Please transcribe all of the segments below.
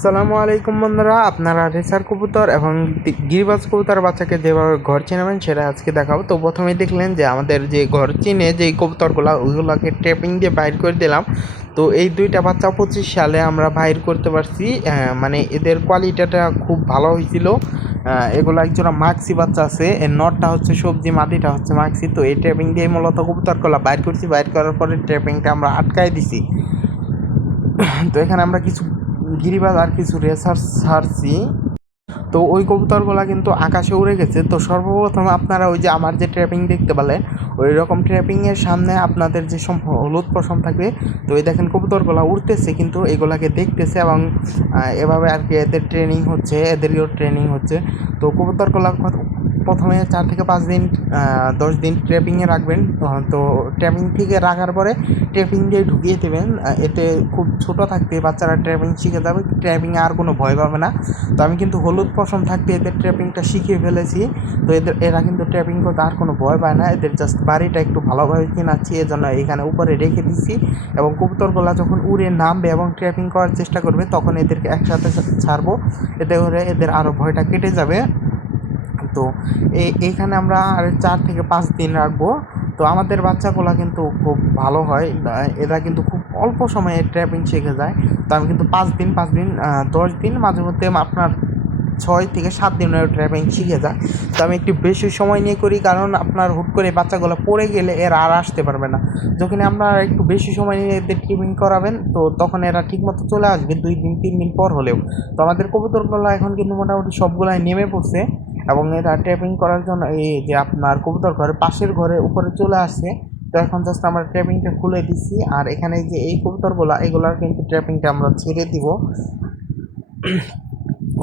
আসসালামু আলাইকুম বন্ধুরা, আপনারা রেসার কবুতর এবং গিরিবাজ কবুতর বাচ্চাকে যেভাবে ঘর চিনাবেন সেটা আজকে দেখাবো। তো প্রথমেই দেখলেন যে আমাদের যে ঘর চিনে যেই কবুতরগুলো ওইগুলোকে ট্যাপিং দিয়ে বাইর করে দিলাম। তো এই দুইটা বাচ্চা 25 সালে আমরা বাইর করতে পারছি। মানে এদের কোয়ালিটিটা খুব ভালো হয়েছিল। এগুলো একজোড়া মাক্সি বাচ্চা আছে, এর নটটা হচ্ছে সবজি, মাটিটা হচ্ছে মাক্সি। তো এই ট্যাপিং দিয়ে মূলত কবুতরগুলো বাইর করছি, বাইর করার পরে ট্যাপিংটা আমরা আটকাই দিছি। তো এখানে আমরা কিছু গিরিবাজ আর কিছু রেসার ছাড়ছি। তো ওই কবুতরগুলো কিন্তু আকাশে উড়ে গেছে। তো সর্বপ্রথম আপনারা ওই যে আমার যে ট্র্যাপিং দেখতে পেলেন ওই রকম ট্র্যাপিংয়ের সামনে আপনাদের যে সব হলুদ পশম থাকবে, তো এই দেখেন কবুতরগুলো উড়তেছে কিন্তু এগুলাকে দেখতেছে এবং এভাবে আর কি এদের ট্রেনিং হচ্ছে, এদেরও ট্রেনিং হচ্ছে। তো কবুতরগুলো প্রথমে 4 থেকে 5 দিন 10 দিন ট্র্যাপিংয়ে রাখবেন। তো ট্র্যাপিং থেকে রাখার পরে ট্র্যাপিং দিয়ে ঢুকিয়ে দেবেন। এতে খুব ছোট থাকতে বাচ্চারা ট্র্যাপিং শিখে যাবে, ট্র্যাপিংয়ে আর কোনো ভয় পাবে না। তো আমি কিন্তু হলুদ পশম থাকতে এদের ট্র্যাপিংটা শিখিয়ে ফেলেছি। তো এরা কিন্তু ট্র্যাপিং করতে আর কোনো ভয় পায় না। এদের জাস্ট বাড়িটা একটু ভালোভাবে চিনাচ্ছি, এজন্য এখানে উপরে রেখে দিচ্ছি। এবং কবুতরগুলো যখন উড়ে নামবে এবং ট্র্যাপিং করার চেষ্টা করবে তখন এদেরকে একসাথে ছাড়বো, এতে করে এদের আরও ভয়টা কেটে যাবে। তো এইখানে আমরা আর 4 থেকে 5 দিন রাখবো। তো আমাদের বাচ্চাগুলো কিন্তু খুব ভালো হয়, এরা কিন্তু খুব অল্প সময়ে ট্র্যাপিং শিখে যায়। তো আমি কিন্তু 5 দিন 10 দিন মাঝে মধ্যে আপনার 6 থেকে 7 দিনের ট্র্যাপিং শিখে যায়। তো আমি একটু বেশি সময় নিয়ে করি, কারণ আপনার হুট করে বাচ্চাগুলো পড়ে গেলে এরা আর আসতে পারবে না। যখন আপনারা একটু বেশি সময় নিয়ে এদের ট্রেনিং করাবেন তো তখন এরা ঠিকমতো চলে আসবে 2 দিন 3 দিন পর হলেও। তো আমাদের কবুতরগুলো এখন কিন্তু মোটামুটি সবগুলাই নেমে পড়ছে এবং এরা ট্রেপিং করার জন্য এই যে আপনার কবুতর ঘরের পাশের ঘরে উপরে চলে আসছে। তো এখন জাস্ট আমরা ট্র্যাপিংটা খুলে দিচ্ছি, আর এখানে যে এই কবুতরগুলো এগুলার কিন্তু ট্র্যাপিংটা আমরা ছেড়ে দিব।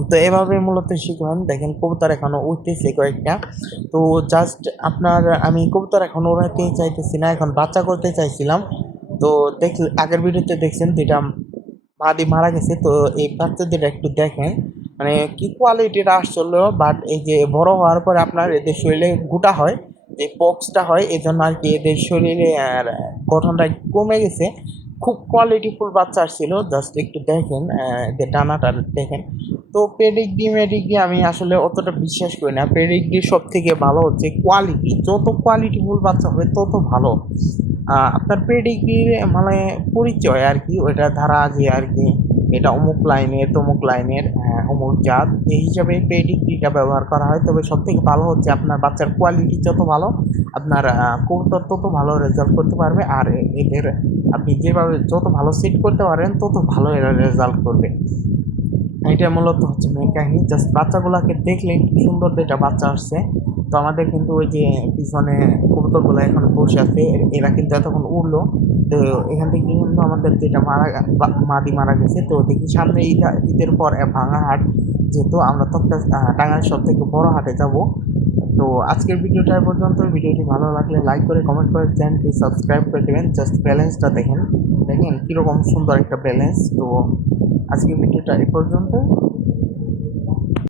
তো এভাবে মূলত শিখবেন। দেখেন কবুতর এখনো উঠতেছে কয়েকটা। তো জাস্ট আপনার আমি কবুতর এখন ওড়াতে চাইতেছি না, এখন বাচ্চা করতে চাইছিলাম। তো আগের ভিডিওতে দেখছেন দুইটা মাদি মারা গেছে। তো এই বাচ্চা দুটা একটু দেখেন, মানে কি কোয়ালিটির আসছিল। বাট এই যে বড় হওয়ার পরে আপনার এদের শরীরে গোটা হয়, যে পক্সটা হয়, এই জন্য আর কি এদের শরীরে আর গঠনটা একটু কমে গেছে। খুব কোয়ালিটিফুল বাচ্চা আসছিল, জাস্ট একটু দেখেন এদের ডানাটা দেখেন। তো পেডিগ্রি আমি আসলে অতটা বিশ্বাস করি না। পেডিগ্রি সব থেকে ভালো হচ্ছে কোয়ালিটি, যত কোয়ালিটিফুল বাচ্চা হবে তত ভালো। আপনার পেডিগ্রি মানে পরিচয় আর কি, ওইটা ধারা যে আর কি এটা অমুক লাইনের তমুক লাইনের অমুক জাত, এই হিসাবে পেডিগ্রিটা ব্যবহার করা হয়। তবে সব থেকে ভালো হচ্ছে আপনার বাচ্চার কোয়ালিটি যত ভালো আপনার কবুতর তত ভালো রেজাল্ট করতে পারবে। আর এদের আপনি যেভাবে যত ভালো সেট করতে পারেন তত ভালো এরা রেজাল্ট করবে। এটা মূলত হচ্ছে মেন কাহিনী। জাস্ট বাচ্চাগুলোকে দেখলে কি সুন্দর দুইটা বাচ্চা আসছে। তো আমাদের কিন্তু ওই যে পিছনে কবুতরগুলো এখন বসে আছে, এরা কিন্তু এতক্ষণ উড়লো। তো এখান থেকে কিন্তু আমাদের যেটা মাদি মারা গেছে। তো দেখি সামনে ঈদের পর ভাঙা হাট, যেহেতু আমরা তো টাঙ্গাইল সব থেকে বড় হাটে যাব। তো আজকের ভিডিওটা পর্যন্ত। ভিডিওটি ভালো লাগলে লাইক করে কমেন্ট করে চ্যানেলটি সাবস্ক্রাইব করে দেবেন। জাস্ট ব্যালেন্সটা দেখেন, দেখেন কীরকম সুন্দর একটা ব্যালেন্স। তো আজকের ভিডিওটা এই পর্যন্ত।